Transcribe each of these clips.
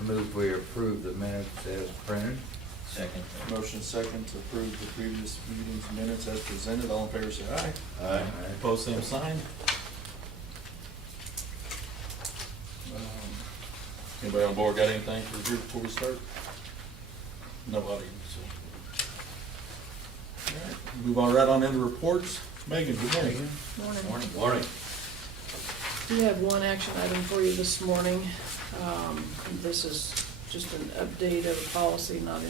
I move we approve the minutes as printed. Second. Motion second to approve the previous meeting's minutes as presented. All in favor, say aye. Aye. Opposed, same sign. Anybody on board got anything to review before we start? Nobody, so. All right, move on right on into reports. Megan, good morning. Morning. Morning. We have one action item for you this morning. This is just an update of a policy, not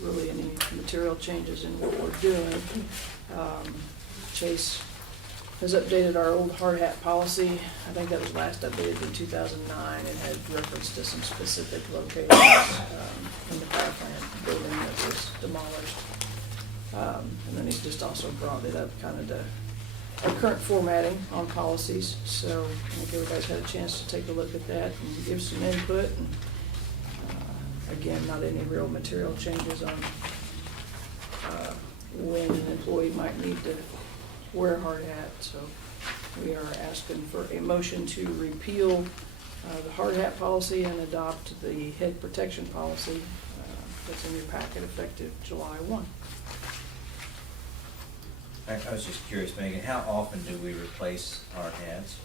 really any material changes in what we're doing. Chase has updated our old hard hat policy. I think that was last updated in 2009. It had reference to some specific locations in the power plant building that was demolished. And then he's just also brought it up kind of to our current formatting on policies. So I think everybody's had a chance to take a look at that and give some input. And again, not any real material changes on when an employee might need to wear a hard hat. So we are asking for a motion to repeal the hard hat policy and adopt the head protection policy that's in your packet effective July 1. I was just curious, Megan, how often do we replace hard hats?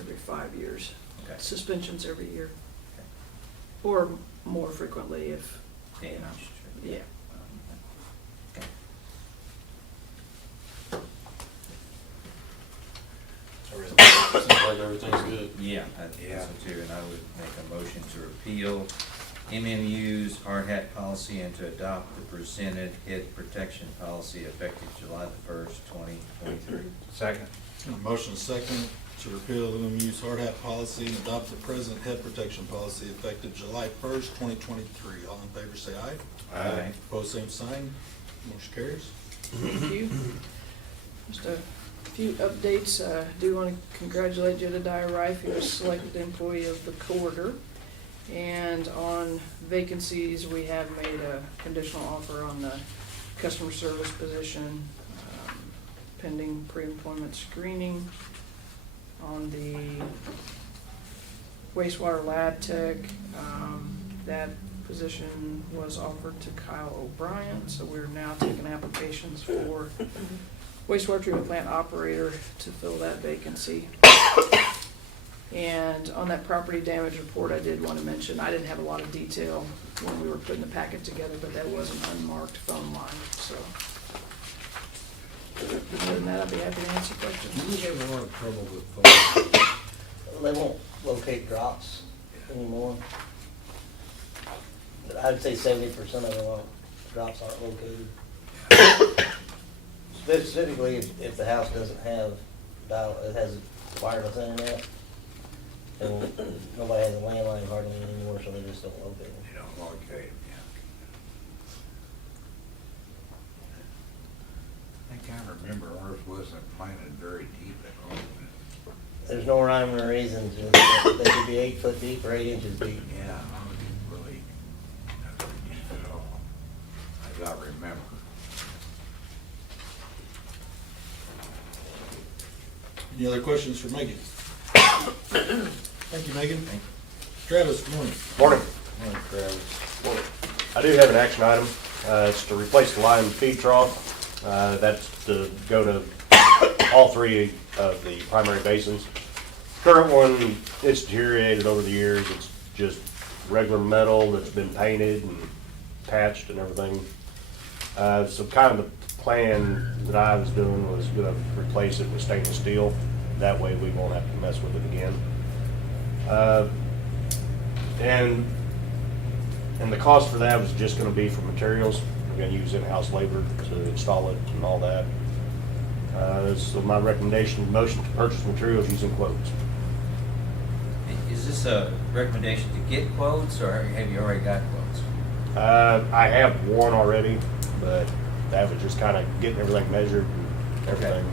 Every 5 years. Okay. Suspensions every year. Okay. Or more frequently if, Yeah, you know, that's true. yeah. Okay. Seems like everything's good. Yeah, I think so too, and I would make a motion to repeal MMU's hard hat policy and to adopt the presented head protection policy effective July the 1st, 2023. Second. Motion second to repeal MMU's hard hat policy and adopt the present head protection policy effective July 1st, 2023. All in favor, say aye. Aye. Opposed, same sign. Motion carries. Thank you. Just a few updates. Do want to congratulate Jedediah Rife. He was selected employee of the quarter. And on vacancies, we have made a conditional offer on the customer service position, pending pre-employment screening. On the wastewater lab tech, that position was offered to Kyle O'Brien, so we're now taking applications for wastewater treatment plant operator to fill that vacancy. And on that property damage report, I did want to mention, I didn't have a lot of detail when we were putting the packet together, but that was an unmarked phone line, so. Other than that, I'd be happy to answer questions. We have a lot of trouble with phones. They won't locate drops anymore. I'd say 70% of the drops aren't located. Specifically, if the house doesn't have it has wireless internet, and nobody has a landline hardly anymore, so they just don't locate them. They don't locate them, yeah. I can't remember, ours wasn't planted very deep at all. There's no rhyme or reason to it. They could be 8 foot deep or 8 inches deep. Yeah, I was really, not very deep at all, as I remember. Any other questions for Megan? Thank you, Megan. Thank you. Travis, good morning. Morning. Morning, Travis. I do have an action item. It's to replace the lime feed trough. That's to go to all 3 of the primary basins. Current one, it's deteriorated over the years. It's just regular metal that's been painted and patched and everything. So kind of the plan that I was doing was going to replace it with stainless steel. That way we won't have to mess with it again. And the cost for that was just going to be for materials. We're going to use in-house labor to install it and all that. So my recommendation, motion to purchase materials using quotes. Is this a recommendation to get quotes, or have you already got quotes? I have one already, but that was just kind of getting everything measured and everything.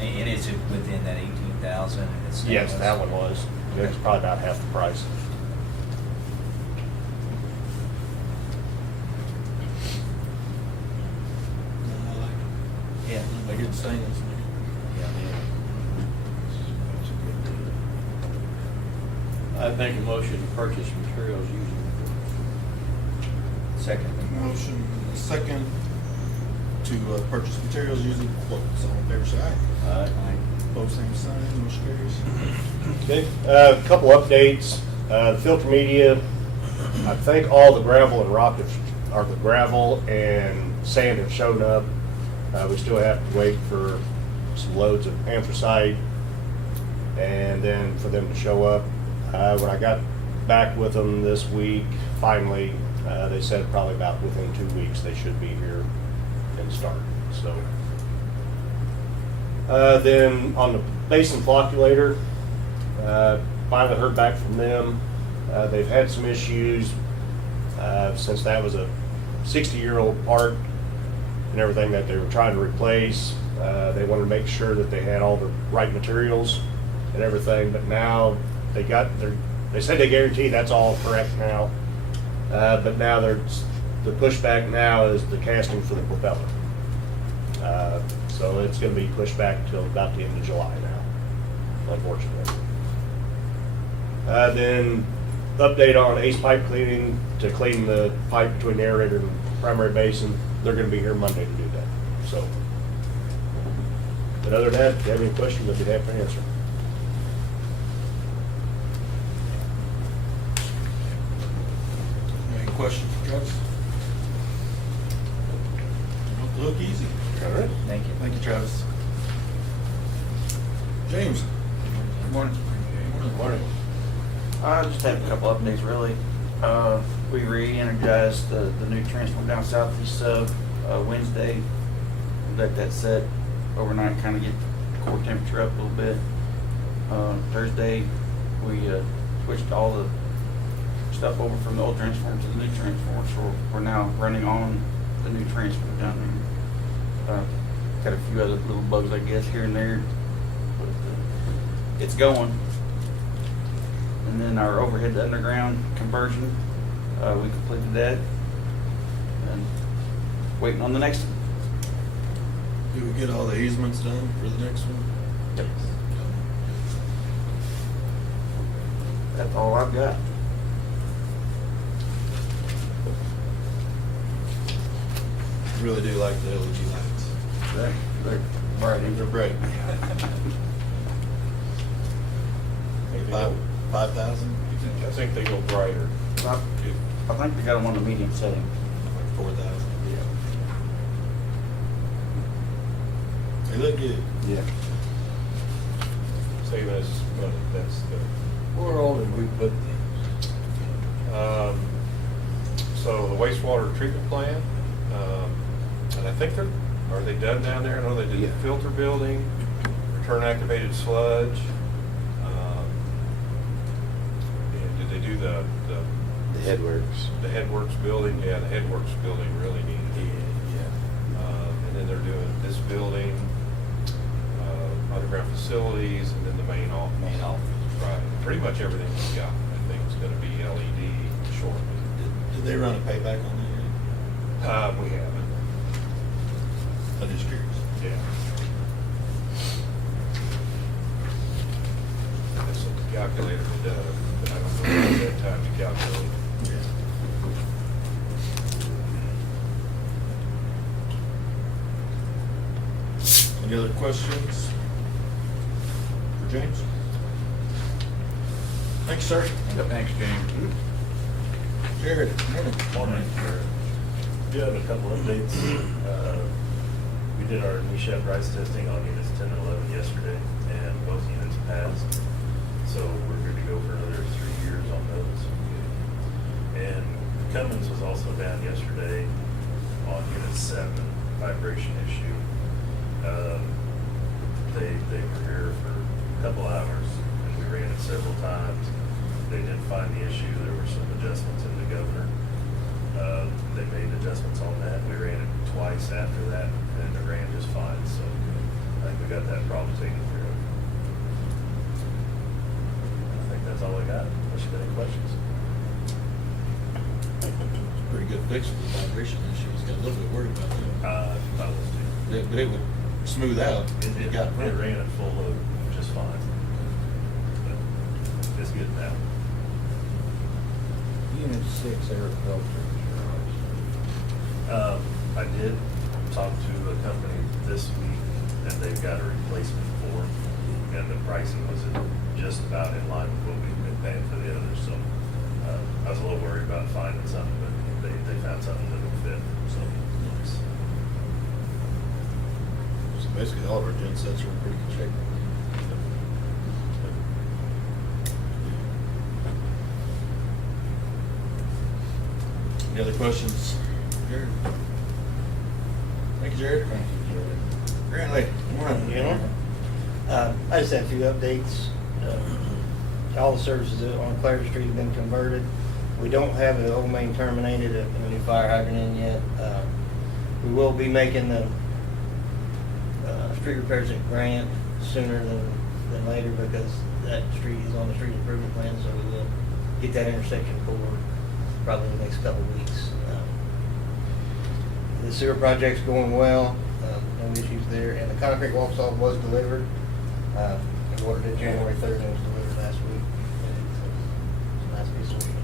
And is it within that 18,000? Yes, that one was. It was probably about half the price. Yeah. Like it's stainless. Yeah. That's a good deal. I'd make a motion to purchase materials using. Second. Motion and a second to purchase materials using quotes. All in favor, say aye. Both same sign, motion carries. Okay, a couple updates. The filter media, I think all the gravel and rock or the gravel and sand have shown up. We still have to wait for some loads of anthracite and then for them to show up. When I got back with them this week, finally, they said probably about within 2 weeks they should be here and start, so. Then on the basin flocculator, finally heard back from them. They've had some issues since that was a 60-year-old part and everything that they were trying to replace. They wanted to make sure that they had all the right materials and everything, but now they said they guarantee that's all correct now. But now the pushback now is the casting for the propeller. So it's gonna be pushed back till about the end of July now, unfortunately. Then update on Ace Pipe Cleaning to clean the pipe between the aerator and primary basin. They're gonna be here Monday to do that, so. But other than that, if you have any questions, I'd be happy to answer. Any questions for Travis? Off the hook easy. All right. Thank you. Thank you, Travis. James? Good morning. Morning. I just have a couple updates really. We re-energized the new transformer down southeast sub Wednesday. Let that set overnight, kind of get the core temperature up a little bit. Thursday, we switched all the stuff over from the old transformer to the new transformer, so we're now running on the new transformer down there. Got a few other little bugs, I guess, here and there, but it's going. And then our overhead to underground conversion, we completed that. And waiting on the next one. Did we get all the easements done for the next one? Yep. That's all I've got. Really do like the LED lights. They're bright. They're bright. 5,000? I think they go brighter. I think we got them on the medium setting. Like 4,000? Yeah. They look good. Yeah. Saving us money, that's the. Where all did we put these? So the wastewater treatment plant, and I think are they done down there? I know they did the Yeah. filter building, return activated sludge. And did they do the Headworks. The Headworks building? Yeah, the Headworks building really needed it. And then they're doing this building, underground facilities, and then the main office. Main office. Right. Pretty much everything we got, I think, is gonna be LED shortly. Did they run a payback on that We haven't. yet? I'm just curious. Yeah. There's a calculator that does, but I don't know if that time to calculate. Any other questions for James? Thanks, sir. Thanks, James. Jared, morning. Morning. We do have a couple updates. We did our NESHAP rice testing on units 10 and 11 yesterday, and both units passed. So we're good to go for another 3 years on those. And Cummins was also down yesterday on unit 7, vibration issue. They were here for a couple hours, and we ran it several times. They did find the issue. There were some adjustments in the governor. They made adjustments on that. We ran it twice after that, and it ran just fine. So I think we got that problem taken care of. I think that's all I got. Unless you got any questions. Pretty good fix for the vibration issue. He's got a little bit worried about that. I was too. But it would smooth out. It got ran at full load just fine. But it's good now. Unit 6 air filters I did talk to a company this week, and they've got a replacement for it, and the pricing was just about in line with what we've been paying for the others, so I was a little worried about finding something, but they found something that would fit, so. So basically, all of our gen sets are in pretty good shape. Any other questions? Jared? Thank you, Jared. Thank you, Jared. Grantley, good morning. Gentlemen. I just have a few updates. All the services on Clare Street have been converted. We don't have the old main terminated and a new fire hydrant in yet. We will be making the street repairs at Grant sooner than later because that street is on the street improvement plan, so we will get that intersection forward probably in the next couple of weeks. The sewer project's going well, no issues there, and the concrete walk salt was delivered. We ordered it January 3rd and it was delivered last week. It's a nice piece of work.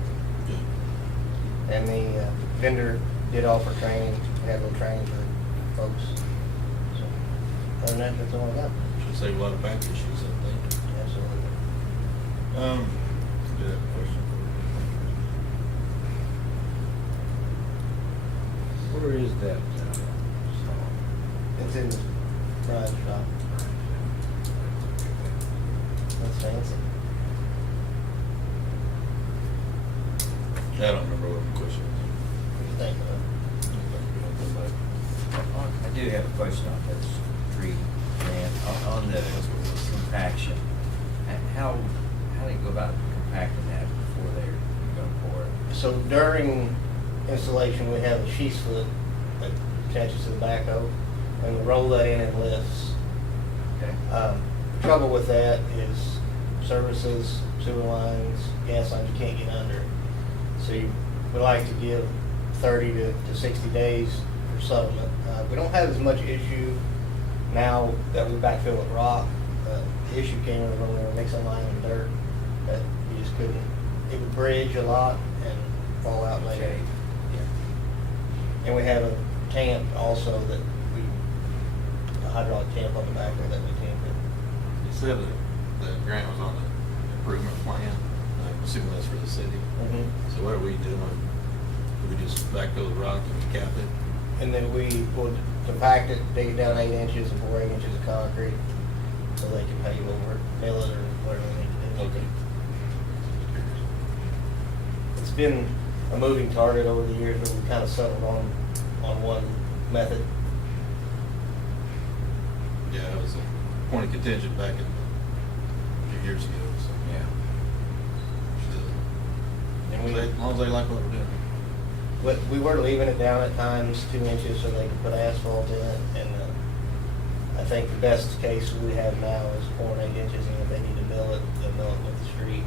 And the vendor did offer training, we had a little training for folks. So, other than that, that's all I got. Should save a lot of back issues, I think. Absolutely. I did have a question Where is that? It's in the garage shop. That's fancy. I don't remember what the question was. What do you think of it? I do have a question on this tree, and on the compaction. How do you go about compacting that before they're going for it? So during installation, we have a sheath foot that attaches to the backhoe, and we roll that in and lifts. Okay. Trouble with that is services, sewer lines, gas lines you can't get under. So we like to give 30 to 60 days for settlement. We don't have as much issue now that we backfill with rock. The issue came when we were mixing lime and dirt, that you just couldn't, it would bridge a lot and fall out later. Okay. And we have a tamp also that a hydraulic tamp on the back there that we tamp it. You said the grant was on the improvement plan. I'm assuming that's for the city. So what are we doing? Do we just backfill the rock and cap it? And then we would compact it, dig it down 8 inches and pour 8 inches of concrete so they can pave over it, mill it, or whatever they need to do. Okay. It's been a moving target over the years, but we kind of settled on one method. Yeah, it was a point of contention back a few years ago, so. Yeah. And we, As long as they like what we're doing. but we were leaving it down at times 2 inches so they could put asphalt in it, and I think the best case we have now is pouring 8 inches, and if they need to mill it, they'll mill it with the street.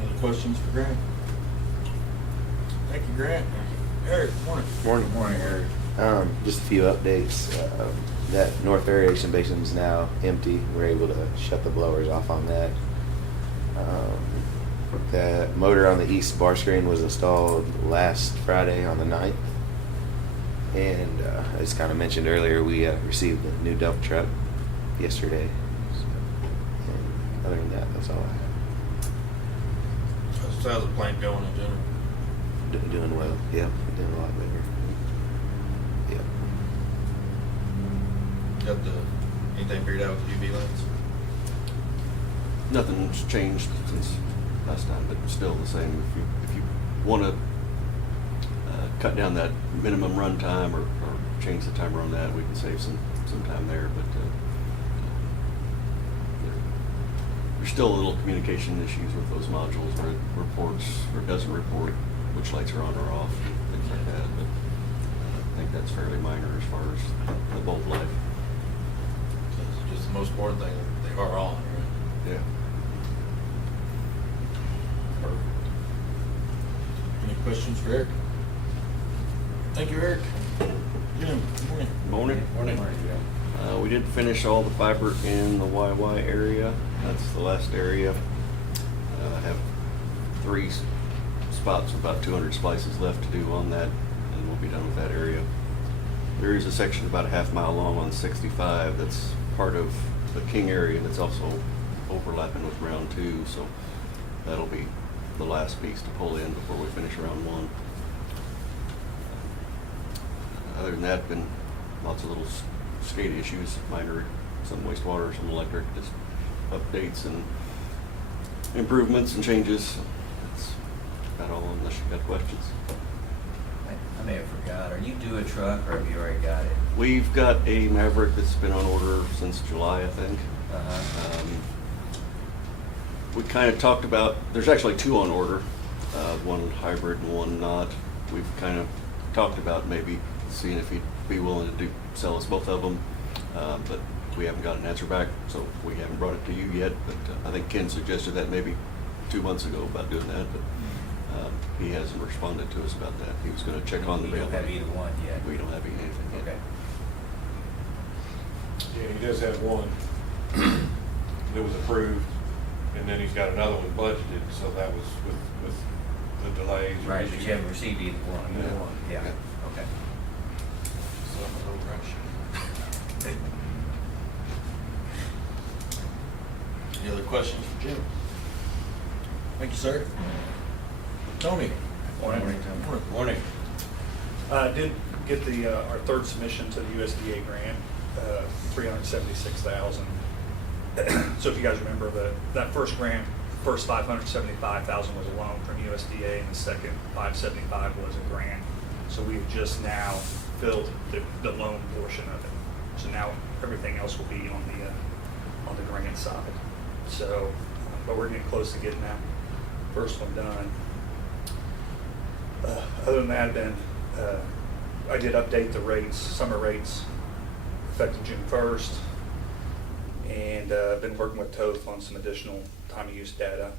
Any other questions for Grant? Thank you, Grant. Eric, morning. Morning. Morning, Eric. Just a few updates. That north aeration basin is now empty. We're able to shut the blowers off on that. The motor on the east bar screen was installed last Friday on the 9th. And as kind of mentioned earlier, we received a new dump truck yesterday. And other than that, that's all I have. How's the plant going in general? Doing well. Yeah, doing a lot better. Yeah. Got anything figured out with the UV lights? Nothing's changed since last time, but still the same. If you want to cut down that minimum run time or change the timer on that, we can save some time there. But there's still a little communication issues with those modules where it reports or doesn't report which lights are on or off, things like that. But I think that's fairly minor as far as the bulb life. So it's just the most important thing, they are on, right? Yeah. Perfect. Any questions for Eric? Thank you, Eric. Jim, good morning. Morning. Morning, Jim. We did finish all the fiber in the YY area. That's the last area. I have 3 spots, about 200 splices left to do on that, and we'll be done with that area. There is a section about a half mile long on 65 that's part of the King area that's also overlapping with round 2, so that'll be the last piece to pull in before we finish round 1. Other than that, been lots of little skate issues, minor, some wastewater, some electric, just updates and improvements and changes. That's about all, unless you've got questions. I may have forgot, are you due a truck or have you already got it? We've got a Maverick that's been on order since July, I think. We kind of talked about, there's actually 2 on order, one hybrid and one not. We've kind of talked about maybe seeing if he'd be willing to sell us both of them, but we haven't got an answer back, so we haven't brought it to you yet. But I think Ken suggested that maybe 2 months ago about doing that, but he hasn't responded to us about that. He was going to check on the We don't have availability. either one yet. We don't have anything yet. Okay. Yeah, he does have one that was approved, and then he's got another one budgeted, so that was with the delays. or Right, but issues. you haven't received either one. Either one. Yeah, Yeah. okay. Any other questions for Jim? Thank you, sir. Tony? Morning. Did get our third submission to the USDA grant, $376,000. So if you guys remember, that first grant, first $575,000 was a loan from USDA, and the second $575 was a grant. So we've just now filled the loan portion of it. So now everything else will be on the grant side. So, but we're getting close to getting that first one done. Other than that, I did update the rates, summer rates, effective June 1st. And I've been working with TOEF on some additional time of use data,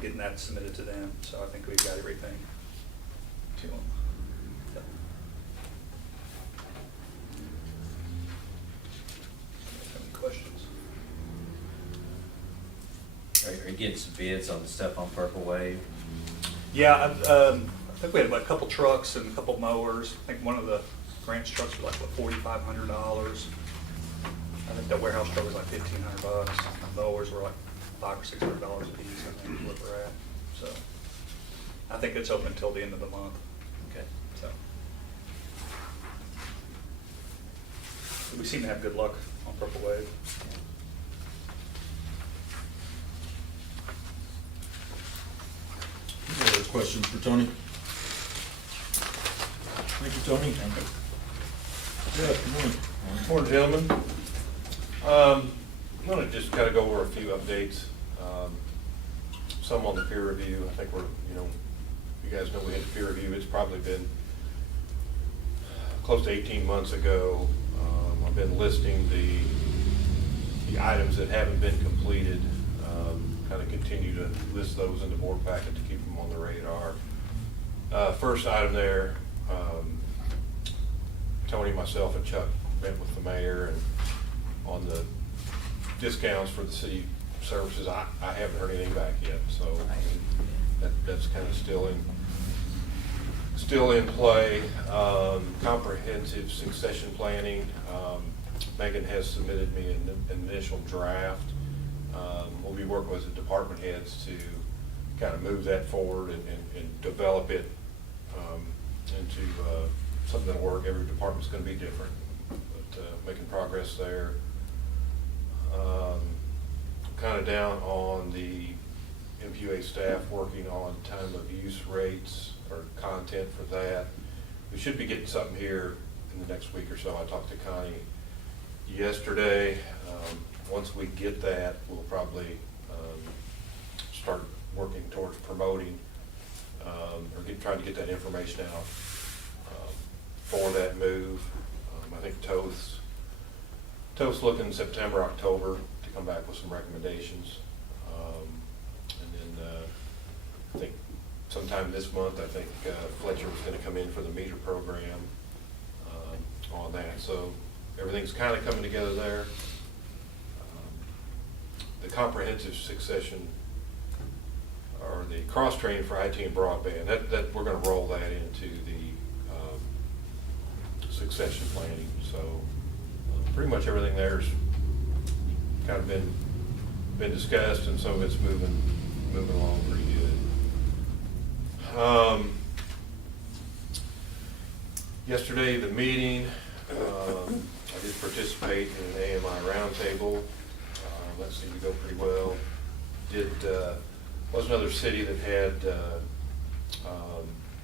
getting that submitted to them. So I think we've got everything to them. Yep. Any questions? Are you getting some bids on the stuff on Purple Wave? Yeah, I think we had like a couple trucks and a couple mowers. I think one of the Grant's trucks was like, what, $4,500. I think that warehouse truck was like $1,500. The mowers were like $500 or $600 a piece, I think is what we're at. So I think it's open until the end of the month. Okay. So we seem to have good luck on Purple Wave. Any other questions for Tony? Thank you, Tony. Yeah, good morning. Morning, gentlemen. I'm going to just kind of go over a few updates. Some on the peer review. I think you guys know we had the peer review. It's probably been close to 18 months ago. I've been listing the items that haven't been completed. Kind of continue to list those in the board packet to keep them on the radar. First item there, Tony, myself, and Chuck met with the mayor and on the discounts for the city services. I haven't heard anything back yet, so that's kind of still in play. Comprehensive succession planning. Megan has submitted me an initial draft. We'll be working with the department heads to kind of move that forward and develop it into something that'll work. Every department's going to be different, but making progress there. Kind of down on the MPUA staff working on time of use rates or content for that. We should be getting something here in the next week or so. I talked to Connie yesterday. Once we get that, we'll probably start working towards promoting or trying to get that information out for that move. I think TOEF's looking September, October to come back with some recommendations. And then I think sometime this month, I think Fletcher was going to come in for the meter program on that. So everything's kind of coming together there. The comprehensive succession, or the cross-training for IT and broadband, that we're gonna roll that into the succession planning. So pretty much everything there's kind of been discussed, and some of it's moving along pretty good. Yesterday, the meeting, I did participate in an AMI roundtable. That seemed to go pretty well. Was another city that had,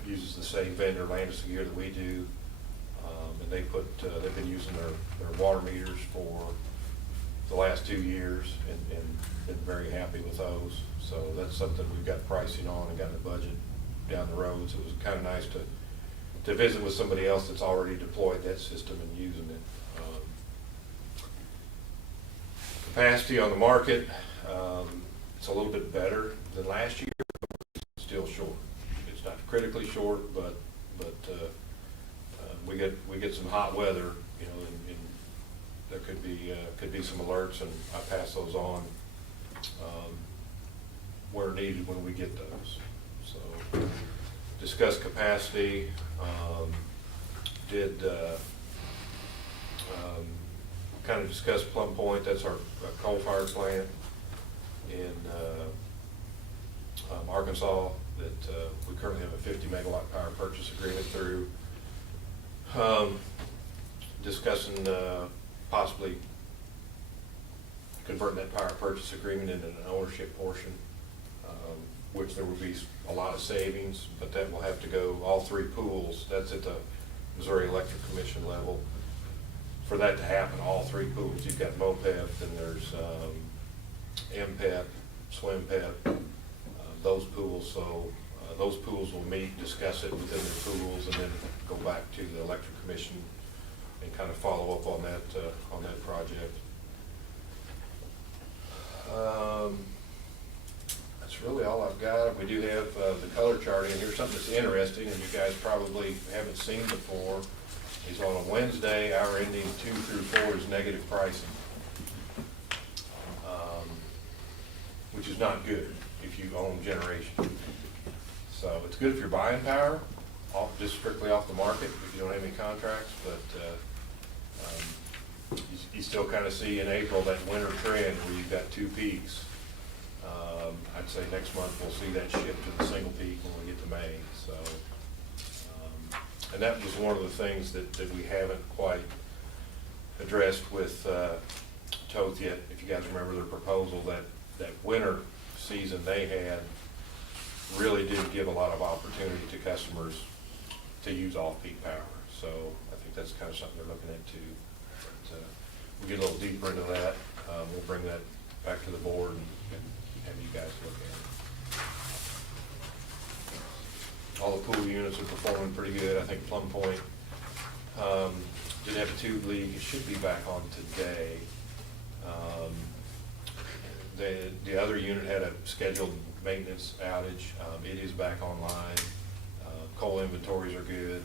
uses the same vendor, Landis Gear, that we do. And they've been using their water meters for the last 2 years and been very happy with those. So that's something we've got pricing on and got the budget down the road. So it was kind of nice to visit with somebody else that's already deployed that system and using it. Capacity on the market, it's a little bit better than last year, but it's still short. It's not critically short, but we get some hot weather, you know, and there could be some alerts, and I pass those on where needed when we get those. So discuss capacity, kind of discuss Plum Point. That's our coal-fired plant in Arkansas that we currently have a 50 megawatt power purchase agreement through. Discussing possibly converting that power purchase agreement into an ownership portion, which there will be a lot of savings, but that will have to go all 3 pools. That's at the Missouri Electric Commission level. For that to happen, all 3 pools, you've got MOPEP, then there's MPEP, SWIMPEP, those pools. So those pools will meet, discuss it within their pools, and then go back to the Electric Commission and kind of follow up on that project. That's really all I've got. We do have the color charting, and here's something that's interesting, and you guys probably haven't seen before. Is on a Wednesday, our ending 2 through 4 is negative pricing, which is not good if you own generation. So it's good if you're buying power, just strictly off the market, if you don't have any contracts, but you still kind of see in April that winter trend where you've got 2 peaks. I'd say next month we'll see that shift to the single peak when we get to May. So. And that was one of the things that we haven't quite addressed with Toth yet. If you guys remember their proposal, that winter season they had really didn't give a lot of opportunity to customers to use off-peak power. So I think that's kind of something they're looking at too. But we'll get a little deeper into that. We'll bring that back to the board and have you guys look at it. All the pool units are performing pretty good. I think Plum Point did have a tube leak. It should be back on today. The other unit had a scheduled maintenance outage. It is back online. Coal inventories are good.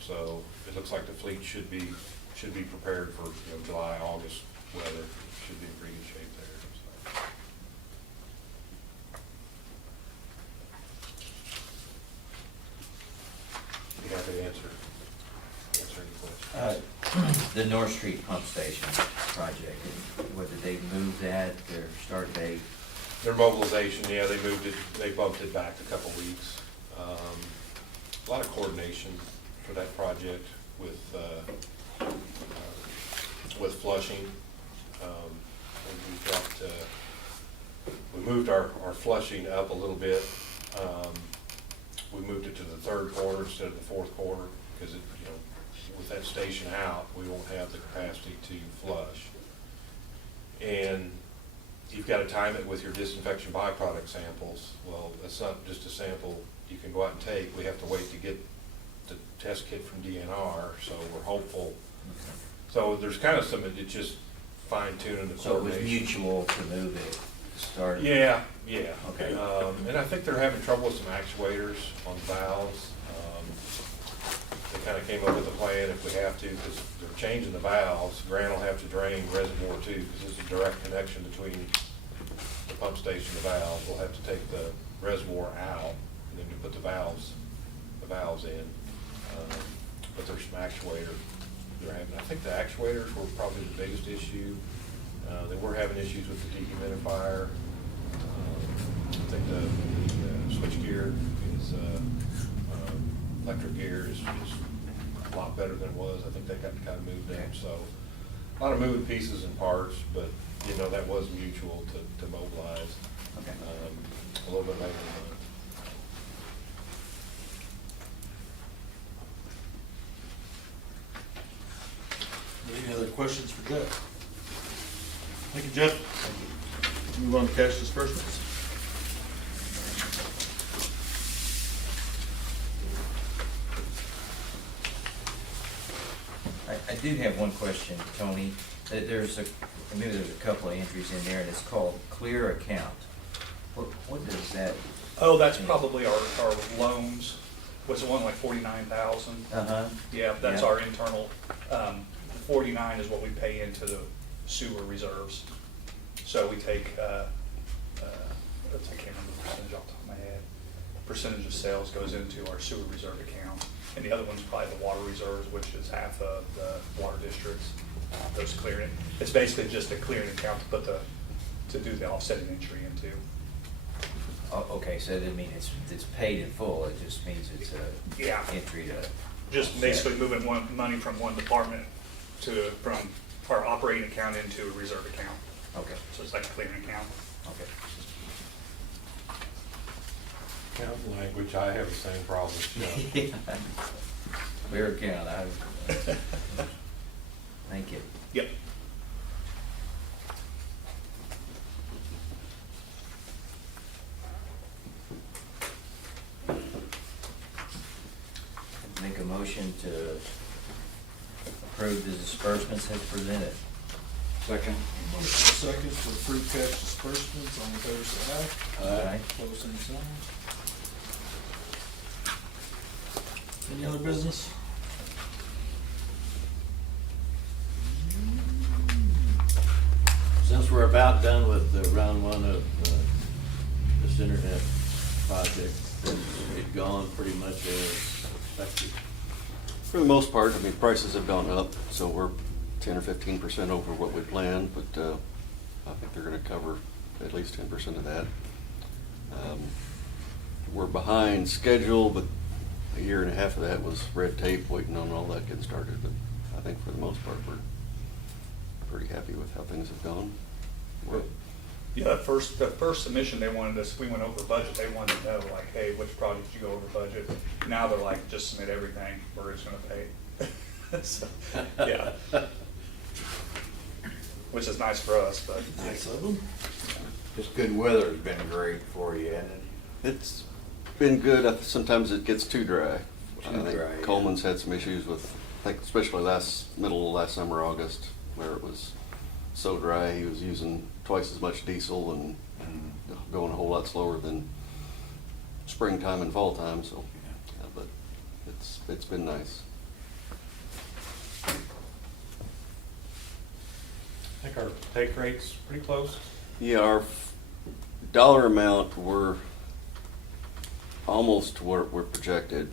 So it looks like the fleet should be prepared for July, August weather. Should be in pretty good shape there. So. You have to answer any questions. The North Street Pump Station project, what, did they move that, their start date? Their mobilization, yeah, they moved it, they bumped it back a couple weeks. A lot of coordination for that project with Flushing. We moved our Flushing up a little bit. We moved it to the 3rd quarter instead of the 4th quarter because with that station out, we won't have the capacity to flush. And you've got to time it with your disinfection byproduct samples. Well, that's not just a sample you can go out and take. We have to wait to get the test kit from DNR, so we're hopeful. Okay. So there's kind of it's just fine tuning the So it was coordination. mutual to move it, start? Yeah. Okay. And I think they're having trouble with some actuators on valves. they kind of came up with a plan if we have to, because they're changing the valves. Grant will have to drain reservoir too, because it's a direct connection between the pump station and the valve. We'll have to take the reservoir out and then we put the valves in. But there's some actuator they're having. I think the actuators were probably the biggest issue. They were having issues with the dehumidifier. I think the switch gear is, electric gear is a lot better than it was. I think they got kind of moved in, so a lot of moving pieces and parts, but, you know, that was mutual to mobilize. Okay. A little bit later in the month. Any other questions for Jeff? Thank you, Jeff. Move on to cash disbursements. I do have one question, Tony. Maybe there's a couple of entries in there, and it's called clear account. What does that? Oh, that's mean? probably our loans. Was it one like 49,000? Uh-huh. Yeah, that's Yeah. our internal, the 49 is what we pay into the sewer reserves. So we take, I can't remember the percentage off the top of my head. Percentage of sales goes into our sewer reserve account. And the other one's probably the water reserves, which is half of the water districts, those clearing. It's basically just a clearing account to do the offsetting entry into. Oh, okay, so it doesn't mean it's paid in full, it just means it's a Yeah. entry to. Just basically moving money from one department from our operating account into a reserve account. Okay, So it's like a clearing account. okay. Account language, I have the same problem as Jeff. Clear account, thank you. Yep. Make a motion to approve the disbursements as presented. Second. Motion second to approve cash disbursements. All in favor, say aye. Aye. Opposed, same sign. Any other business? Since we're about done with the round one of this internet project, has it gone pretty much as expected? For the most part, I mean, prices have gone up, so we're 10 or 15% over what we planned, but I think they're gonna cover at least 10% of that. We're behind schedule, but a year and a half of that was red tape, waiting on all that getting started, but I think for the most part, we're pretty happy with how things have gone. Yeah, the first submission, they wanted us, we went over budget, they wanted to know like, hey, which project did you go over budget? Now they're like, just submit everything, we're just gonna pay. So, yeah. Which is nice for us, but. Nice of them. Just good weather's been great for you, hasn't it? It's been good. Sometimes it gets too dry. Too I think dry, yeah. Coleman's had some issues with, I think especially middle of last summer, August, where it was so dry, he was using twice as much diesel and going a whole lot slower than springtime and fall time, so, yeah, but it's been nice. I think our take rate's pretty close. Yeah, our dollar amount, we're almost to where we're projected.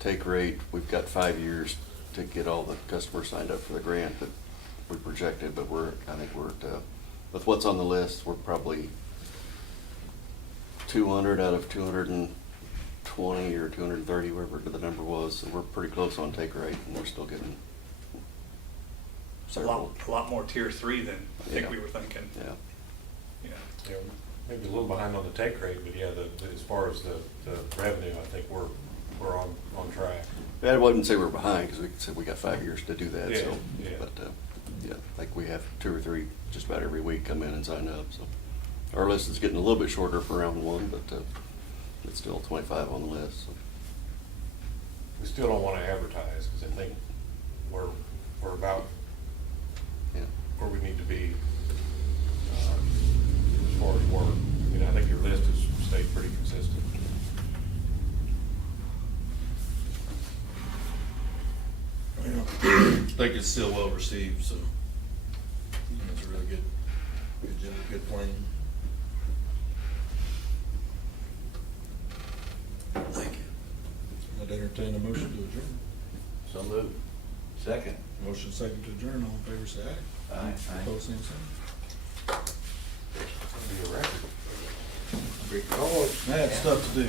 Take rate, we've got 5 years to get all the customers signed up for the grant that we projected, but I think we're at, with what's on the list, we're probably 200 out of 220 or 230, wherever the number was, so we're pretty close on take rate, and we're still getting A several. lot more tier 3 than I think Yeah. we were thinking. Yeah. Yeah. Yeah, maybe a little behind on the take rate, but yeah, as far as the revenue, I think we're on track. I wouldn't say we're behind, because we said we got 5 years to do that, Yeah, so, yeah. but, yeah, I think we have 2 or 3 just about every week come in and sign up, so. Our list is getting a little bit shorter for round one, but, it's still 25 on the list, so. We still don't want to advertise, because I think we're about Yeah. where we need to be as far as work. You know, I think your list has stayed pretty consistent. think it's still well received, so it's a really good job, good plan. Thank you. I'd entertain a motion to adjourn. So moved. Second. Motion second to adjourn, all in favor, say aye. Aye. Opposed, same sign. Be a record. I had stuff to do.